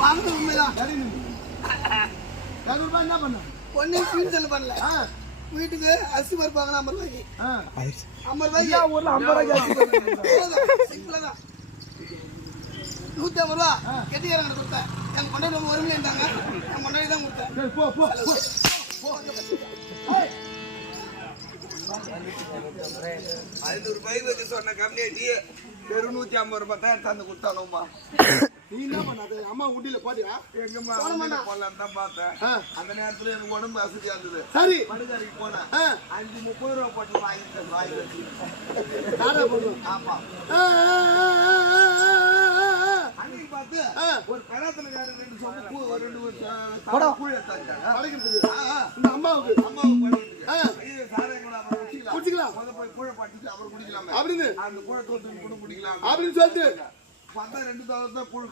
வாங்கினது உண்மைதான். 200 ரூபாய் என்ன பண்ண? ஒன்னும் ஸ்வீட் செல் பண்ணல. வீட்டுக்கு அரிசி பருப்பு வாங்கினா 50 ரூபாய்க்கு. 50 ரூபாய்க்கு ஊர்ல 50 ரூபாய்க்கு சிம்பிளா தான். 150 ரூபா கெட்டிக்காரங்க கொடுத்தேன். என் கொண்டாடி ரொம்ப வருமையாண்டாங்க. நான் கொண்டாடி தான் கொடுத்தேன். சரி போ போ போ. 500 ரூபாய் வச்சு சொன்ன கம்மியாச்சு 250 ரூபாய் தான் தந்து கொடுத்தாலும்மா. நீ என்ன பண்ணாத? அம்மா உண்டியில போடியா? எங்கம்மா போடலாம் தான் பார்த்தேன். அந்த நேரத்துல எனக்கு உடம்பு அசதியா இருந்தது. சரி மடுகாரிக்கு போனேன். 530 ரூபாய் போட்டு வாங்கி வச்சு. ஆமா அன்னைக்கு பார்த்து ஒரு கராத்தனக்காரர் 2 சொம்பு கூழ் எடுத்தாங்க. இந்த அம்மாவுக்கு சாரையும் கூட அப்புறம் குடிச்சிக்கலாம். முத போய் கூழ பாட்டிட்டு அப்புறம் குடிக்கலாமே அப்படின்னு அந்த கூழ தோத்து கூட குடிக்கலாம் அப்படின்னு சொல்லிட்டு பார்த்தா 2 தடவை தான் கூழ்